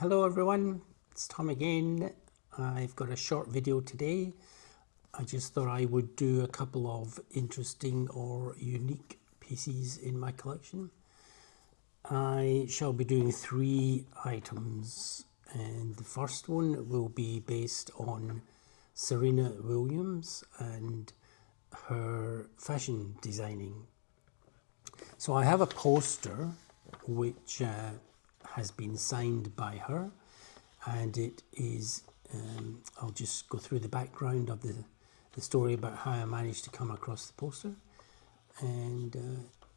Hello everyone, it's Tom again. I've got a short video today. I just thought I would do a couple of interesting or unique pieces in my collection. I shall be doing 3 items, and the first one will be based on Serena Williams and her fashion designing. So I have a poster which has been signed by her, and it is I'll just go through the background of the story about how I managed to come across the poster and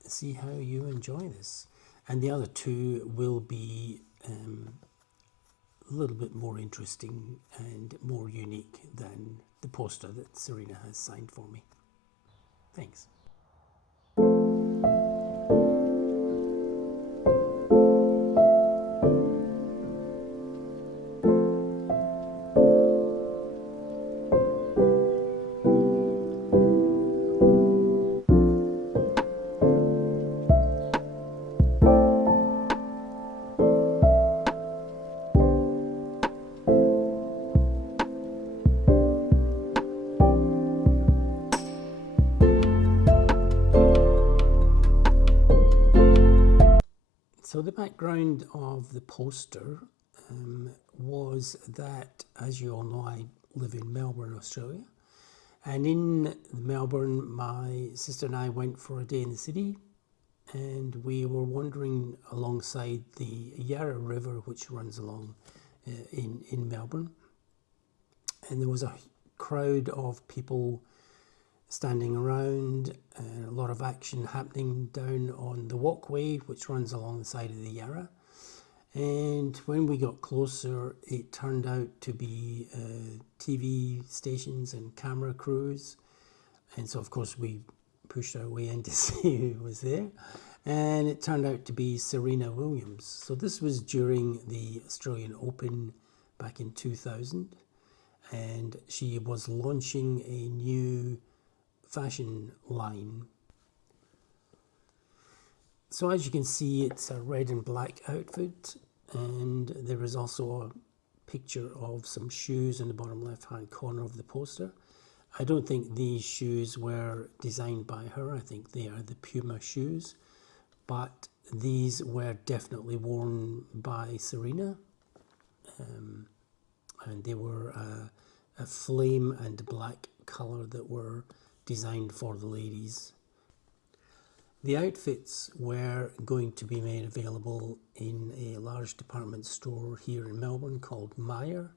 see how you enjoy this. And the other 2 will be a little bit more interesting and more unique than the poster that Serena has signed for me. Thanks. So the background of the poster was that, as you all know, I live in Melbourne, Australia. And in Melbourne, my sister and I went for a day in the city, and we were wandering alongside the Yarra River, which runs along in Melbourne. And there was a crowd of people standing around, and a lot of action happening down on the walkway which runs along the side of the Yarra. And when we got closer, it turned out to be TV stations and camera crews, and so of course we pushed our way in to see who was there, and it turned out to be Serena Williams. So this was during the Australian Open back in 2000, and she was launching a new fashion line. So as you can see, it's a red and black outfit, and there is also a picture of some shoes in the bottom left hand corner of the poster. I don't think these shoes were designed by her. I think they are the Puma shoes, but these were definitely worn by Serena, and they were a flame and black colour that were designed for the ladies. The outfits were going to be made available in a large department store here in Melbourne called Myer,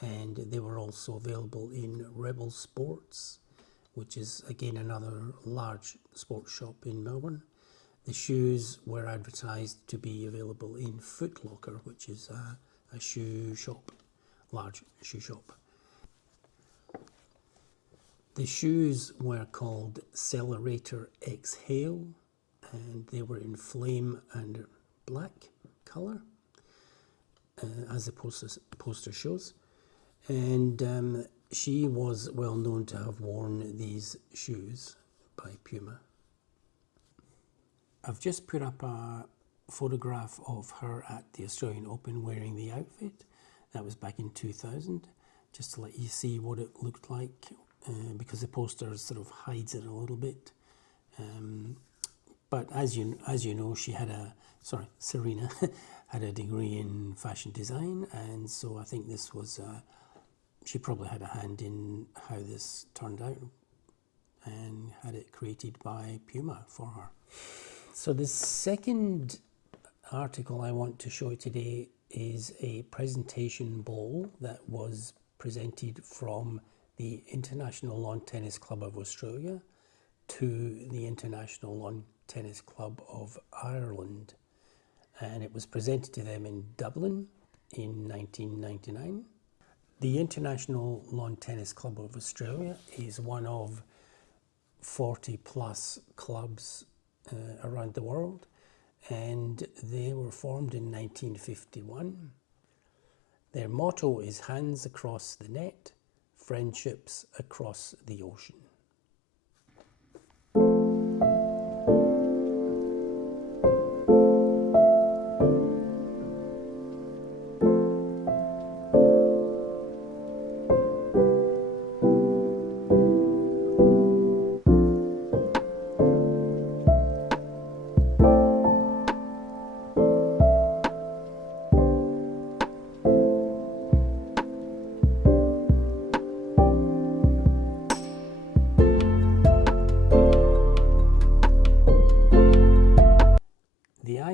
and they were also available in Rebel Sports, which is again another large sports shop in Melbourne. The shoes were advertised to be available in Foot Locker, which is a shoe shop, large shoe shop. The shoes were called Accelerator Exhale, and they were in flame and black colour, as the poster shows. And she was well known to have worn these shoes by Puma. I've just put up a photograph of her at the Australian Open wearing the outfit. That was back in 2000, just to let you see what it looked like. Because the poster sort of hides it a little bit, but as you know, Serena had a degree in fashion design, and so I think this was she probably had a hand in how this turned out, and had it created by Puma for her. So the second article I want to show you today is a presentation bowl that was presented from the International Lawn Tennis Club of Australia to the International Lawn Tennis Club of Ireland, and it was presented to them in Dublin in 1999. The International Lawn Tennis Club of Australia is one of 40 plus clubs around the world, and they were formed in 1951. Their motto is "Hands across the net, friendships across the ocean."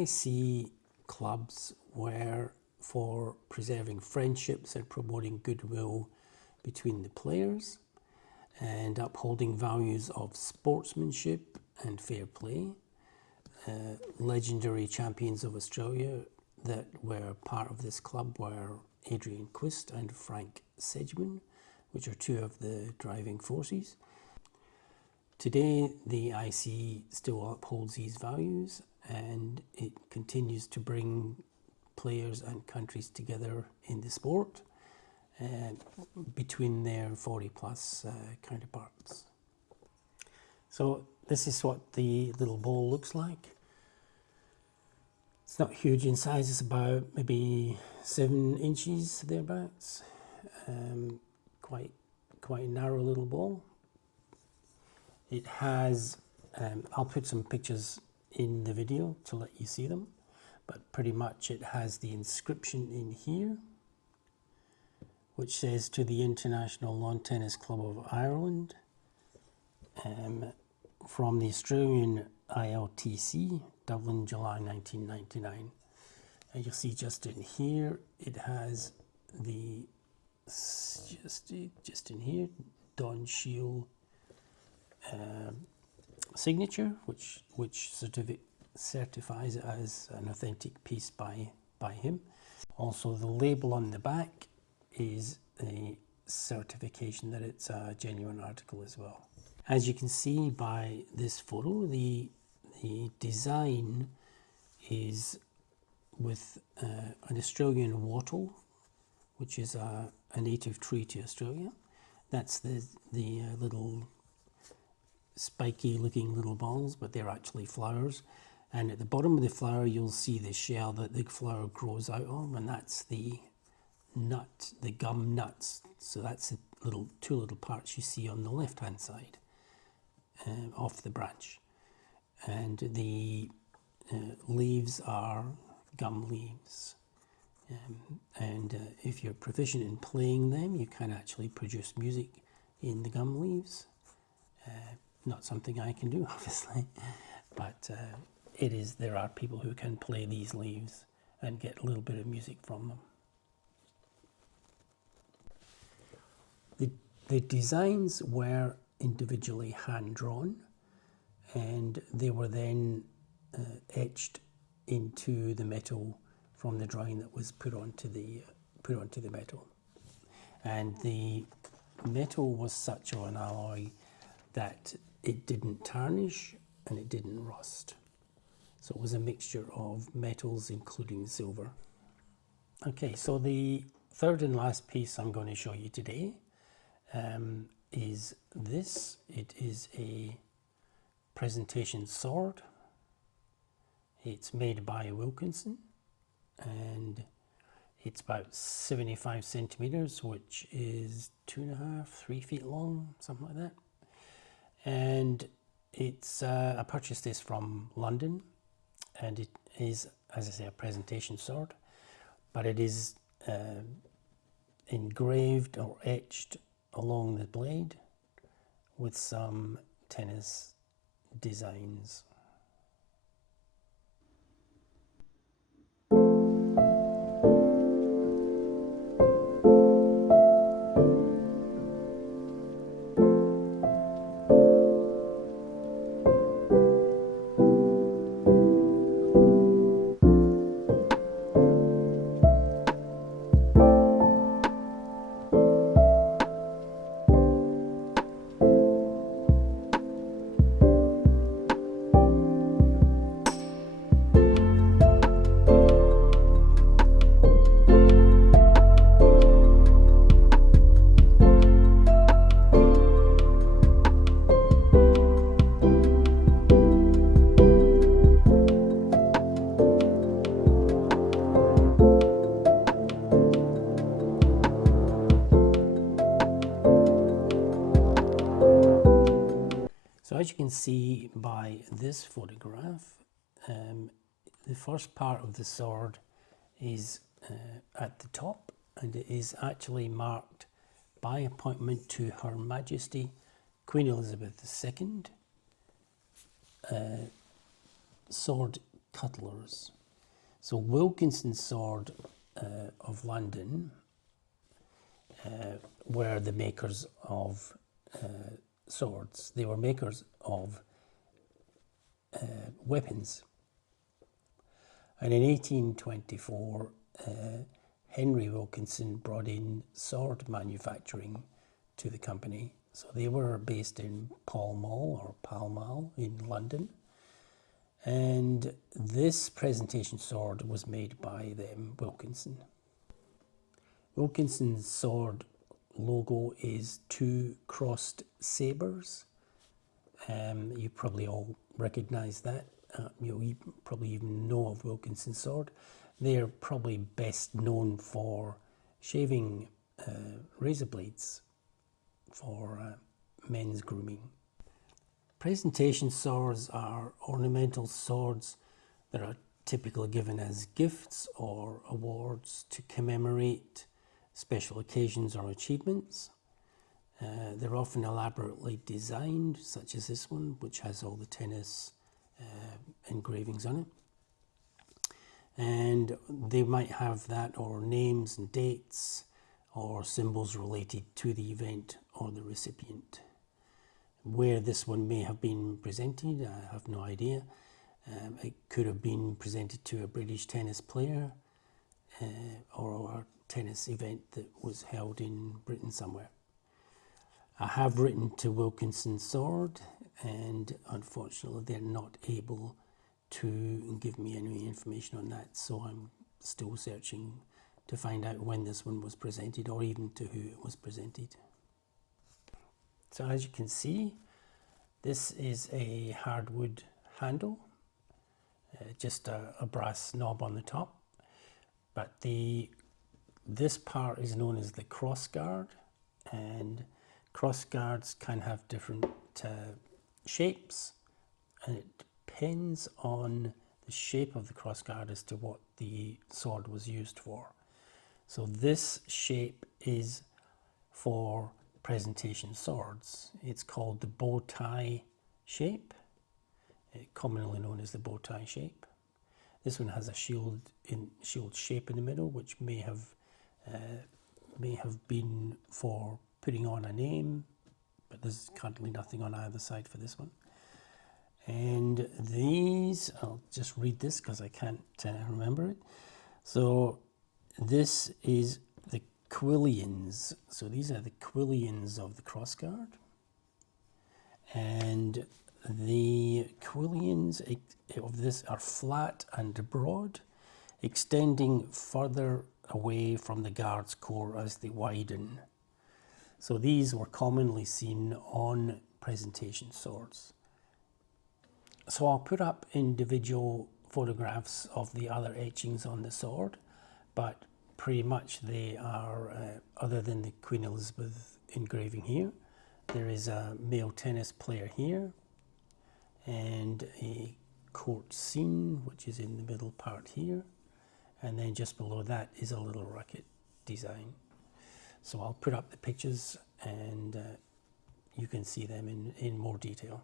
IC clubs were for preserving friendships and promoting goodwill between the players and upholding values of sportsmanship and fair play. Legendary champions of Australia that were part of this club were Adrian Quist and Frank Sedgman, which are two of the driving forces. Today, the IC still upholds these values, and it continues to bring players and countries together in the sport between their 40 plus counterparts. So this is what the little ball looks like. It's not huge in size, it's about maybe 7 inches thereabouts. Quite a narrow little ball. It has, I'll put some pictures in the video to let you see them, but pretty much it has the inscription in here, which says to the International Lawn Tennis Club of Ireland, from the Australian ILTC, Dublin, July 1999. And you'll see just in here, it has the, just in here, Don Shield signature, which certifies it as an authentic piece by him. Also, the label on the back is a certification that it's a genuine article as well. As you can see by this photo, the design is with an Australian wattle, which is a native tree to Australia. That's the little spiky looking little balls, but they're actually flowers. And at the bottom of the flower, you'll see the shell that the flower grows out of, and that's the nut, the gum nuts. So that's the two little parts you see on the left hand side of the branch. And the leaves are gum leaves. And if you're proficient in playing them, you can actually produce music in the gum leaves. Not something I can do, obviously, but there are people who can play these leaves and get a little bit of music from them. The designs were individually hand-drawn, and they were then etched into the metal from the drawing that was put onto the metal. And the metal was such an alloy that it didn't tarnish and it didn't rust. So it was a mixture of metals, including silver. Okay, so the third and last piece I'm going to show you today is this. It is a presentation sword. It's made by Wilkinson, and it's about 75 centimeters, which is 2.5, 3 feet long, something like that. And it's I purchased this from London, and it is, as I say, a presentation sword, but it is engraved or etched along the blade with some tennis designs. So as you can see by this photograph, the first part of the sword is at the top, and it is actually marked by appointment to Her Majesty Queen Elizabeth II, sword cutlers. So Wilkinson Sword of London were the makers of swords. They were makers of weapons. And in 1824, Henry Wilkinson brought in sword manufacturing to the company. So they were based in Pall Mall or Pall Mall in London. And this presentation sword was made by them, Wilkinson. Wilkinson's sword logo is two crossed sabres. You probably all recognise that. You probably even know of Wilkinson's sword. They're probably best known for shaving razor blades for men's grooming. Presentation swords are ornamental swords that are typically given as gifts or awards to commemorate special occasions or achievements. They're often elaborately designed, such as this one, which has all the tennis engravings on it. And they might have that or names and dates or symbols related to the event or the recipient. Where this one may have been presented, I have no idea. It could have been presented to a British tennis player or a tennis event that was held in Britain somewhere. I have written to Wilkinson Sword, and unfortunately they're not able to give me any information on that, so I'm still searching to find out when this one was presented or even to who it was presented. So as you can see, this is a hardwood handle, just a brass knob on the top, but this part is known as the cross guard, and cross guards can have different shapes, and it depends on the shape of the cross guard as to what the sword was used for. So this shape is for presentation swords. It's called the bow tie shape, commonly known as the bow tie shape. This one has a shield shape in the middle, which may have been for putting on a name, but there's currently nothing on either side for this one. And these, I'll just read this because I can't remember it. So this is the quillions. So these are the quillions of the crossguard. And the quillions of this are flat and broad, extending further away from the guard's core as they widen. So these were commonly seen on presentation swords. So I'll put up individual photographs of the other etchings on the sword, but pretty much they are, other than the Queen Elizabeth engraving here, there is a male tennis player here, and a court scene, which is in the middle part here, and then just below that is a little rocket design. So I'll put up the pictures and you can see them in more detail.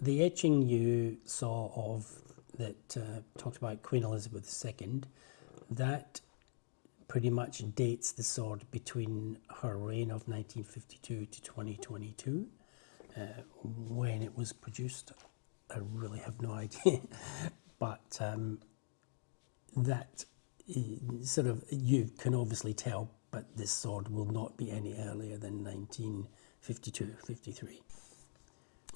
The etching you saw of that talked about Queen Elizabeth II, that pretty much dates the sword between her reign of 1952 to 2022. When it was produced, I really have no idea, but that sort of, you can obviously tell, but this sword will not be any earlier than 1952, 53.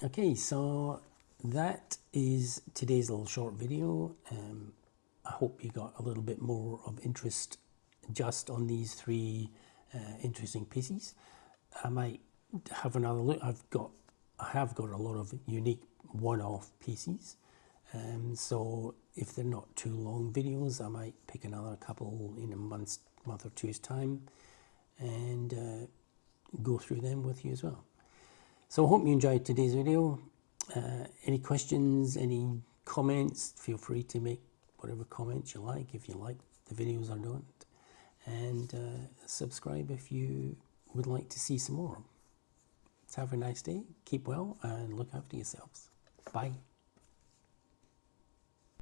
Okay, so that is today's little short video. I hope you got a little bit more of interest just on these three interesting pieces. I might have another look. I have got a lot of unique one-off pieces. So if they're not too long videos, I might pick another couple in a month or two's time and go through them with you as well. So I hope you enjoyed today's video. Any questions, any comments, feel free to make whatever comments you like if you like the videos or don't. And subscribe if you would like to see some more. Have a nice day, keep well, and look after yourselves. Bye.